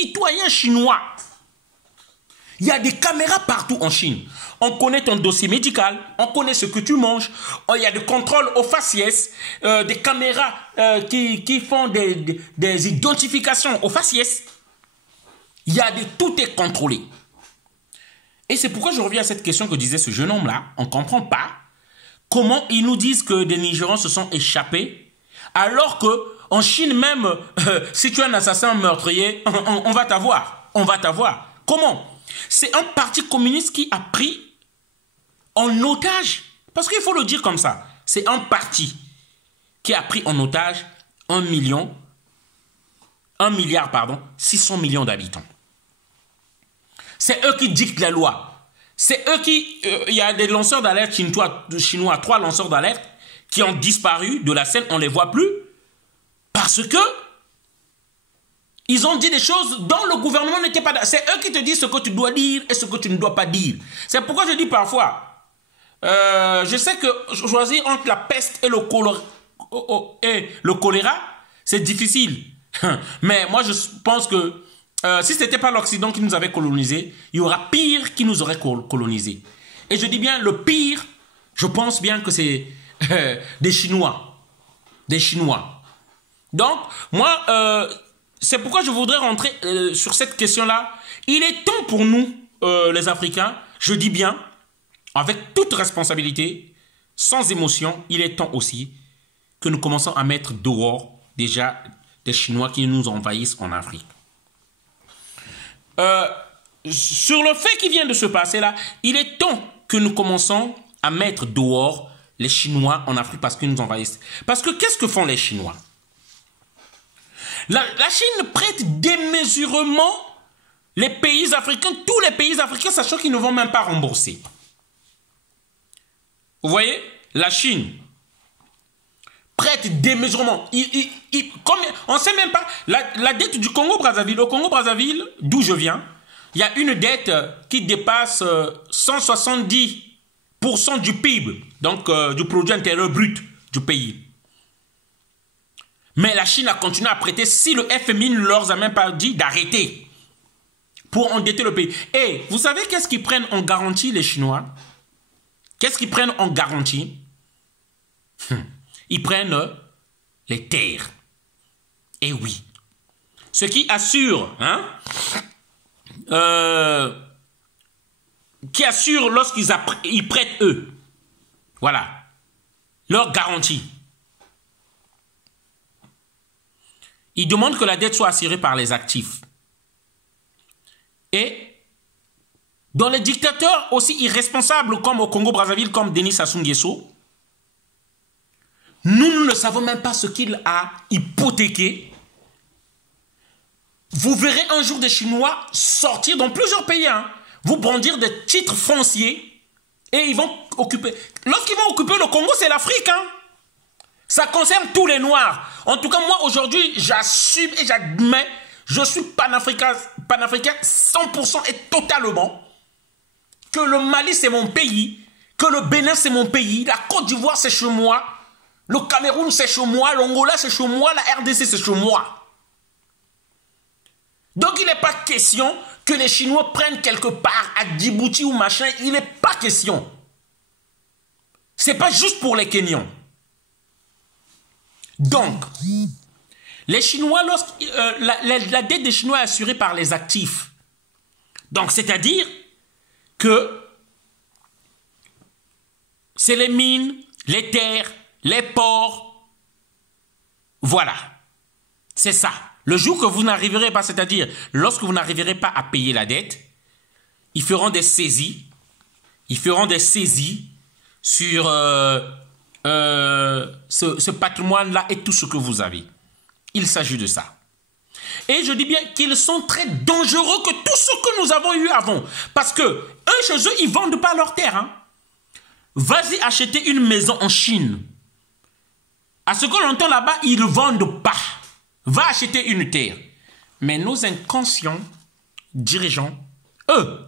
citoyen chinois. Il y a des caméras partout en Chine. On connaît ton dossier médical, on connaît ce que tu manges, il y a des contrôles au faciès, des caméras qui font des identifications au faciès. Tout est contrôlé. Et c'est pourquoi je reviens à cette question que disait ce jeune homme-là. On ne comprend pas comment ils nous disent que des Nigérians se sont échappés, alors qu'en Chine même, si tu es un assassin meurtrier, on va t'avoir. On va t'avoir. Comment? C'est un parti communiste qui a pris en otage, parce qu'il faut le dire comme ça, c'est un parti qui a pris en otage 600 millions d'habitants. C'est eux qui dictent la loi. C'est eux qui... Il y a des lanceurs d'alerte chinois, 3 lanceurs d'alerte qui ont disparu de la scène, on ne les voit plus, parce que ils ont dit des choses dont le gouvernement n'était pas... C'est eux qui te disent ce que tu dois dire et ce que tu ne dois pas dire. C'est pourquoi je dis parfois... je sais que choisir entre la peste et le choléra, c'est difficile. Mais moi, je pense que si ce n'était pas l'Occident qui nous avait colonisés, il y aura pire qui nous aurait colonisés. Et je dis bien le pire, je pense bien que c'est des Chinois. Des Chinois. Donc, moi, c'est pourquoi je voudrais rentrer sur cette question-là. Il est temps pour nous, les Africains, je dis bien, avec toute responsabilité, sans émotion, il est temps aussi que nous commençons à mettre dehors déjà des Chinois qui nous envahissent en Afrique. Sur le fait qui vient de se passer là, il est temps que nous commençons à mettre dehors les Chinois en Afrique parce qu'ils nous envahissent. Parce que qu'est-ce que font les Chinois? La Chine prête démesurément les pays africains, tous les pays africains, sachant qu'ils ne vont même pas rembourser. Vous voyez, la Chine prête démesurément. On ne sait même pas. La dette du Congo-Brazzaville, au Congo-Brazzaville, d'où je viens, il y a une dette qui dépasse 170% du PIB, donc du produit intérieur brut du pays. Mais la Chine a continué à prêter si le FMI ne leur a même pas dit d'arrêter pour endetter le pays. Et vous savez qu'est-ce qu'ils prennent en garantie, les Chinois? Qu'est-ce qu'ils prennent en garantie? Ils prennent les terres. Et oui. Ce qui assure, qui assure lorsqu'ils prêtent eux. Voilà. Leur garantie. Ils demandent que la dette soit assurée par les actifs. Et dans les dictateurs aussi irresponsables comme au Congo-Brazzaville, comme Denis Sassou Nguesso, nous ne savons même pas ce qu'il a hypothéqué. Vous verrez un jour des Chinois sortir dans plusieurs pays, vous brandir des titres fonciers et ils vont occuper. Lorsqu'ils vont occuper le Congo, c'est l'Afrique. Ça concerne tous les Noirs. En tout cas, moi aujourd'hui, j'assume et j'admets, je suis panafricain 100% et totalement. Que le Mali, c'est mon pays. Que le Bénin, c'est mon pays. La Côte d'Ivoire, c'est chez moi. Le Cameroun, c'est chez moi. L'Angola, c'est chez moi. La RDC, c'est chez moi. Donc, il n'est pas question que les Chinois prennent quelque part à Djibouti ou machin. Il n'est pas question. Ce n'est pas juste pour les Kenyans. Donc, les Chinois, la dette des Chinois est assurée par les actifs. Donc, c'est-à-dire que c'est les mines, les terres, les ports. Voilà. C'est ça. Le jour que vous n'arriverez pas, c'est-à-dire lorsque vous n'arriverez pas à payer la dette, ils feront des saisies. Ils feront des saisies sur ce patrimoine-là et tout ce que vous avez. Il s'agit de ça. Et je dis bien qu'ils sont très dangereux que tout ce que nous avons eu avant. Parce que eux, chez eux, ils ne vendent pas leur terre. Vas-y acheter une maison en Chine. À ce que l'on entend là-bas, ils ne vendent pas. Va acheter une terre. Mais nos inconscients dirigeants, eux,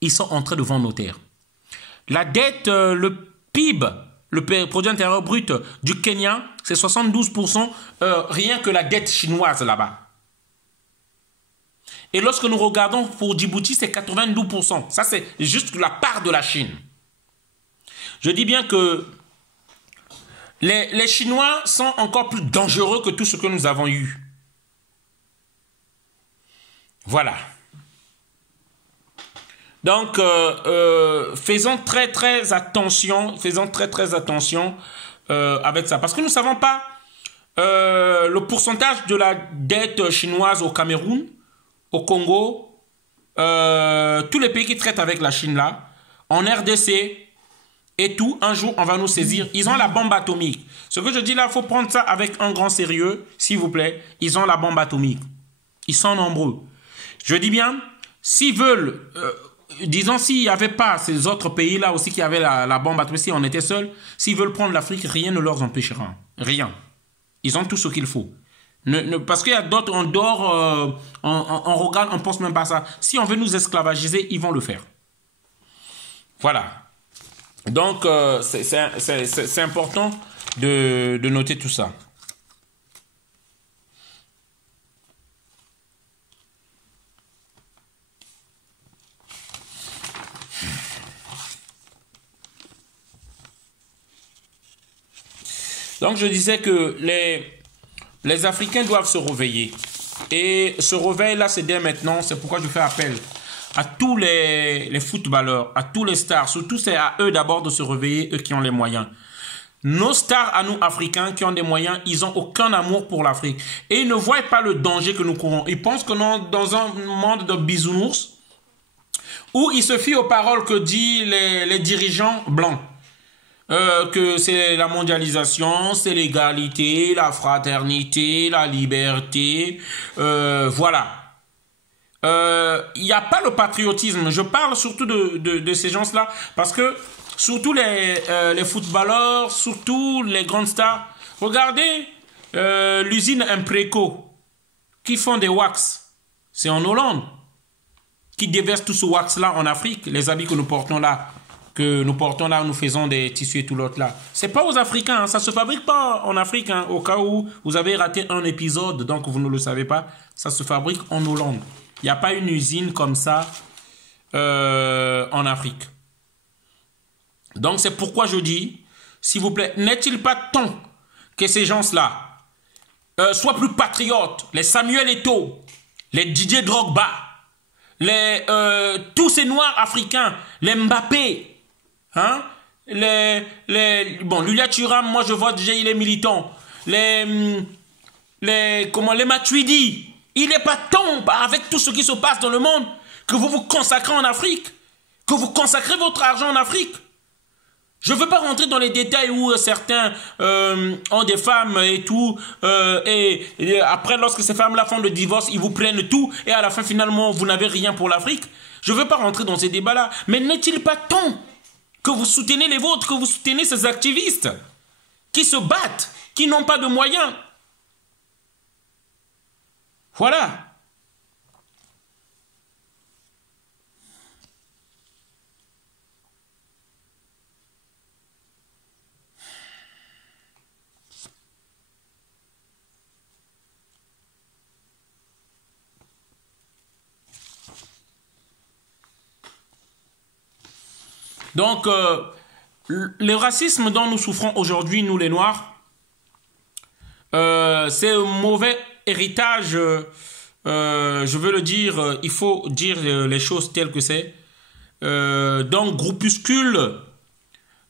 ils sont en train de vendre nos terres. La dette, le PIB, le produit intérieur brut du Kenya, c'est 72%, rien que la dette chinoise là-bas. Et lorsque nous regardons pour Djibouti, c'est 92%. Ça, c'est juste la part de la Chine. Je dis bien que les Chinois sont encore plus dangereux que tout ce que nous avons eu. Voilà. Donc, faisons très attention, avec ça. Parce que nous ne savons pas le pourcentage de la dette chinoise au Cameroun, au Congo, tous les pays qui traitent avec la Chine là, en RDC et tout, un jour on va nous saisir. Ils ont la bombe atomique. Ce que je dis là, il faut prendre ça avec un grand sérieux, s'il vous plaît. Ils ont la bombe atomique. Ils sont nombreux. Je dis bien, s'ils veulent, disons s'il n'y avait pas ces autres pays là aussi qui avaient la bombe atomique, si on était seuls, s'ils veulent prendre l'Afrique, rien ne leur empêchera. Rien. Ils ont tout ce qu'il faut. Parce qu'il y a d'autres, on dort, on regarde, on ne pense même pas à ça. Si on veut nous esclavagiser, ils vont le faire. Voilà. Donc, c'est important de noter tout ça. Donc, je disais que les Africains doivent se réveiller. Et ce réveil-là, c'est dès maintenant. C'est pourquoi je fais appel à tous les footballeurs, à tous les stars. Surtout, c'est à eux d'abord de se réveiller, eux qui ont les moyens. Nos stars à nous, Africains, qui ont des moyens, ils n'ont aucun amour pour l'Afrique. Et ils ne voient pas le danger que nous courons. Ils pensent que nous sommes dans un monde de bisounours où ils se fient aux paroles que disent les dirigeants blancs. Que c'est la mondialisation, c'est l'égalité, la fraternité, la liberté, voilà. Il n'y a pas le patriotisme. Je parle surtout de ces gens-là parce que surtout les footballeurs, surtout les grandes stars. Regardez l'usine Impreco qui font des wax. C'est en Hollande qui déverse tout ce wax-là en Afrique. Les habits que nous portons là. Nous faisons des tissus et tout l'autre là. C'est pas aux Africains, hein, ça se fabrique pas en Afrique, hein, au cas où vous avez raté un épisode, donc vous ne le savez pas, ça se fabrique en Hollande. Il n'y a pas une usine comme ça en Afrique. Donc c'est pourquoi je dis, s'il vous plaît, n'est-il pas temps que ces gens-là soient plus patriotes, les Samuel Eto'o, les Didier Drogba, tous ces Noirs africains, les Mbappé, hein? Bon, Lulia Thuram, moi je vois déjà il est militant. Les Matuidi, il n'est pas temps, avec tout ce qui se passe dans le monde, que vous vous consacrez en Afrique, que vous consacrez votre argent en Afrique. Je ne veux pas rentrer dans les détails où certains ont des femmes et tout, et après lorsque ces femmes-là font le divorce, ils vous prennent tout, et à la fin finalement vous n'avez rien pour l'Afrique. Je ne veux pas rentrer dans ces débats-là, mais n'est-il pas temps que vous soutenez les vôtres, que vous soutenez ces activistes qui se battent, qui n'ont pas de moyens? Voilà. Donc, le racisme dont nous souffrons aujourd'hui, nous les Noirs, c'est un mauvais héritage, je veux le dire, il faut dire les choses telles que c'est, d'un groupuscule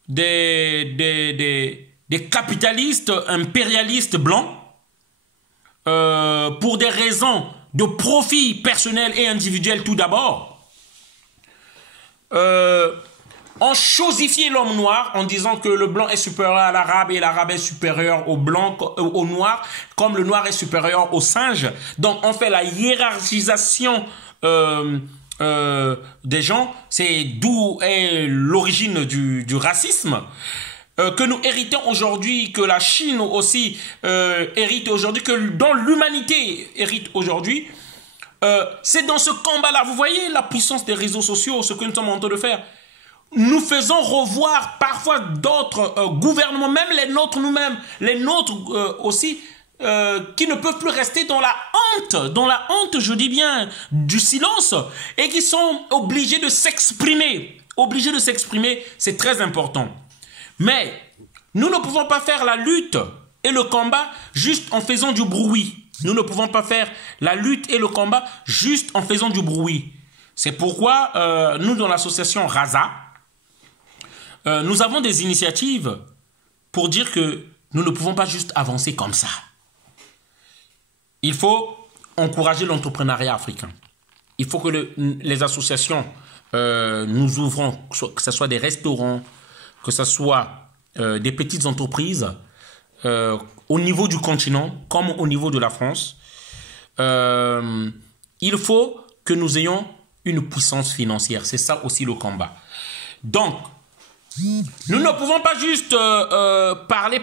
des capitalistes impérialistes blancs, pour des raisons de profit personnel et individuel tout d'abord, ont chosifié l'homme noir en disant que le blanc est supérieur à l'arabe et l'arabe est supérieur au blanc, au noir, comme le noir est supérieur au singe. Donc on fait la hiérarchisation des gens. C'est d'où est l'origine du racisme que nous héritons aujourd'hui, que la Chine aussi hérite aujourd'hui, que dont l'humanité hérite aujourd'hui. C'est dans ce combat-là, vous voyez la puissance des réseaux sociaux, ce que nous sommes en train de faire. Nous faisons revoir parfois d'autres gouvernements, même les nôtres nous-mêmes, les nôtres aussi, qui ne peuvent plus rester dans la honte, je dis bien, du silence, et qui sont obligés de s'exprimer. Obligés de s'exprimer, c'est très important. Mais nous ne pouvons pas faire la lutte et le combat juste en faisant du bruit. Nous ne pouvons pas faire la lutte et le combat juste en faisant du bruit. C'est pourquoi nous, dans l'association RAZA, nous avons des initiatives pour dire que nous ne pouvons pas juste avancer comme ça. Il faut encourager l'entrepreneuriat africain. Il faut que les associations nous ouvrons, que ce soit des restaurants, que ce soit des petites entreprises, au niveau du continent comme au niveau de la France. Il faut que nous ayons une puissance financière. C'est ça aussi le combat. Donc, nous ne pouvons pas juste parler